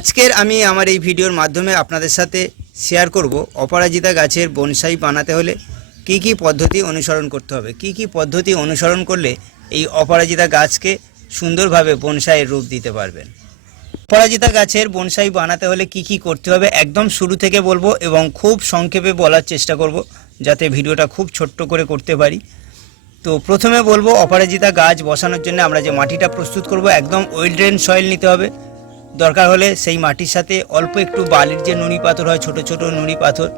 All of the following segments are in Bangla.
আজকের আমি আমার এই ভিডিওর মাধ্যমে আপনাদের সাথে শেয়ার করব অপরাজিতা গাছের বনসাই বানাতে হলে কি কি পদ্ধতি অনুসরণ করতে হবে? কি কি পদ্ধতি অনুসরণ করলে এই অপরাজিতা গাছকে সুন্দরভাবে বনসাইয়ের রূপ দিতে পারবেন? অপরাজিতা গাছের বনসাই বানাতে হলে কি কি করতে হবে? একদম শুরু থেকে বলব এবং খুব সংক্ষেপে বলার চেষ্টা করব যাতে ভিডিওটা খুব ছোট্ট করে করতে পারি। তো প্রথমে বলব, অপরাজিতা গাছ বসানোর জন্য আমরা যে মাটিটা প্রস্তুত করব, একদম ওয়েল ড্রেন সয়েল নিতে হবে। দরকার হলে সেই মাটির সাথে অল্প একটু বালির যে নুড়ি পাথর হয়, ছোট ছোট নুড়ি পাথর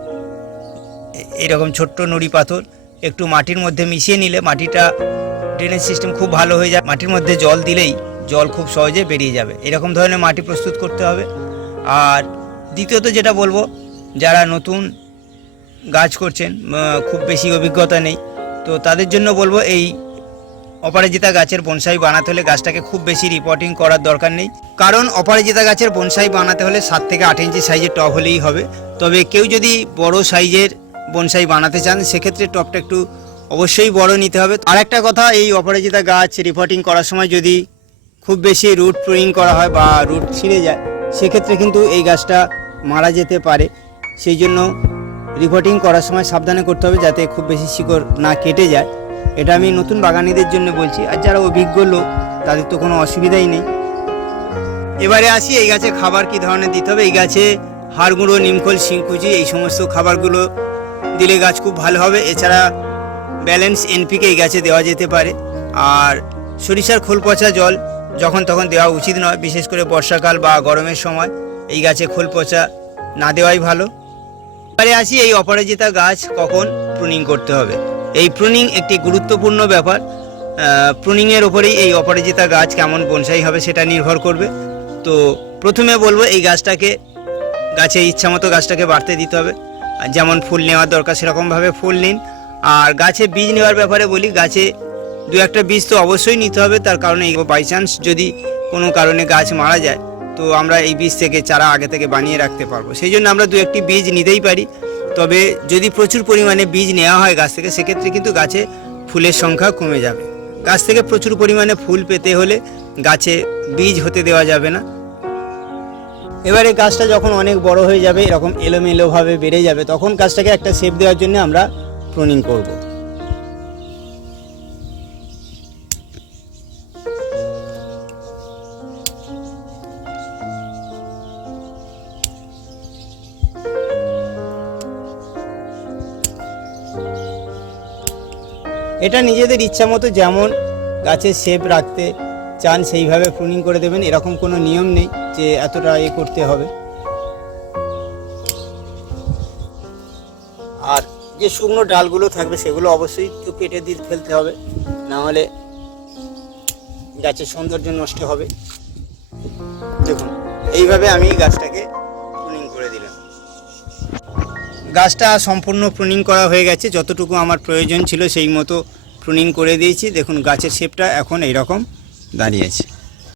এরকম ছোট্ট নুড়ি পাথর, একটু মাটির মধ্যে মিশিয়ে নিলে মাটিটা ড্রেনেজ সিস্টেম খুব ভালো হয়ে যায়। মাটির মধ্যে জল দিলেই জল খুব সহজে বেরিয়ে যাবে। এরকম ধরনের মাটি প্রস্তুত করতে হবে। আর দ্বিতীয়ত যেটা বলব, যারা নতুন গাছ করছেন খুব বেশি অভিজ্ঞতা নেই, তো তাদের জন্য বলব এই অপরাজিতা গাছের বনসাই বানাতে হলে গাছটাকে খুব বেশি রিপোর্টিং করার দরকার নেই। কারণ অপরাজিতা গাছের বনসাই বানাতে হলে সাত থেকে আট ইঞ্চি সাইজের টব হলেই হবে। তবে কেউ যদি বড় সাইজের বনসাই বানাতে চান, সেক্ষেত্রে টবটা একটু অবশ্যই বড় নিতে হবে। আর একটা কথা, এই অপরাজিতা গাছ রিপোর্টিং করার সময় যদি খুব বেশি রুট প্রুনিং করা হয় বা রুট ছিঁড়ে যায়, সেক্ষেত্রে কিন্তু এই গাছটা মারা যেতে পারে। সেই জন্য রিপোর্টিং করার সময় সাবধানে করতে হবে যাতে খুব বেশি শিকড় না কেটে যায়। এটা আমি নতুন বাগানীদের জন্য বলছি। আর যারা অভিজ্ঞ লোক, তাদের তো কোনো অসুবিধাই নেই। এবারে আসি, এই গাছে খাবার কি ধরনের দিতে হবে? এই গাছে হাড় গুঁড়ো নিমখোল শিংকুচি এই সমস্ত খাবারগুলো দিলে গাছ খুব ভালো হবে। এছাড়া ব্যালেন্স এনপিকে এই গাছে দেওয়া যেতে পারে। আর সরিষার খোল পচা জল যখন তখন দেওয়া উচিত নয়, বিশেষ করে বর্ষাকাল বা গরমের সময়। এই গাছে খোল পচা না দেওয়াই ভালো। এবারে আসি, এই অপরাজিতা গাছ কখন প্রুনিং করতে হবে? এই প্রুনিং একটি গুরুত্বপূর্ণ ব্যাপার। প্রুনিংয়ের ওপরেই এই অপরাজিতা গাছ কেমন বনসাই হবে সেটা নির্ভর করবে। তো প্রথমে বলব এই গাছটাকে, গাছে ইচ্ছা মতো গাছটাকে বাড়তে দিতে হবে। যেমন ফুল নেওয়ার দরকার সেরকমভাবে ফুল নিন। আর গাছে বীজ নেওয়ার ব্যাপারে বলি, গাছে দু একটা বীজ তো অবশ্যই নিতে হবে, তার কারণে বাই চান্স যদি কোনো কারণে গাছ মারা যায়, তো আমরা এই বীজ থেকে চারা আগে থেকে বানিয়ে রাখতে পারব। সেই জন্য আমরা দু একটি বীজ নিতেই পারি। তবে যদি প্রচুর পরিমাণে বীজ নেওয়া হয় গাছ থেকে, সেক্ষেত্রে কিন্তু গাছে ফুলের সংখ্যা কমে যাবে। গাছ থেকে প্রচুর পরিমাণে ফুল পেতে হলে গাছে বীজ হতে দেওয়া যাবে না। এবারে গাছটা যখন অনেক বড় হয়ে যাবে, এরকম এলোমেলোভাবে বেড়ে যাবে, তখন গাছটাকে একটা শেপ দেওয়ার জন্য আমরা প্রুনিং করব। এটা নিজেদের ইচ্ছা মতো যেমন গাছের শেপ রাখতে চান, সেইভাবে প্রুনিং করে দেবেন। এরকম কোনো নিয়ম নেই যে এতটা এ করতে হবে। আর যে শুকনো ডালগুলো থাকবে, সেগুলো অবশ্যই একটু কেটে দিয়ে ফেলতে হবে। না হলে গাছের সৌন্দর্য নষ্ট হবে। দেখুন, এইভাবে আমি গাছটাকে গাছটা সম্পূর্ণ প্রুনিং করা হয়ে গেছে। যতটুকু আমার প্রয়োজন ছিল সেই মতো প্রুনিং করে দিয়েছি। দেখুন, গাছের শেপটা এখন এইরকম দাঁড়িয়েছে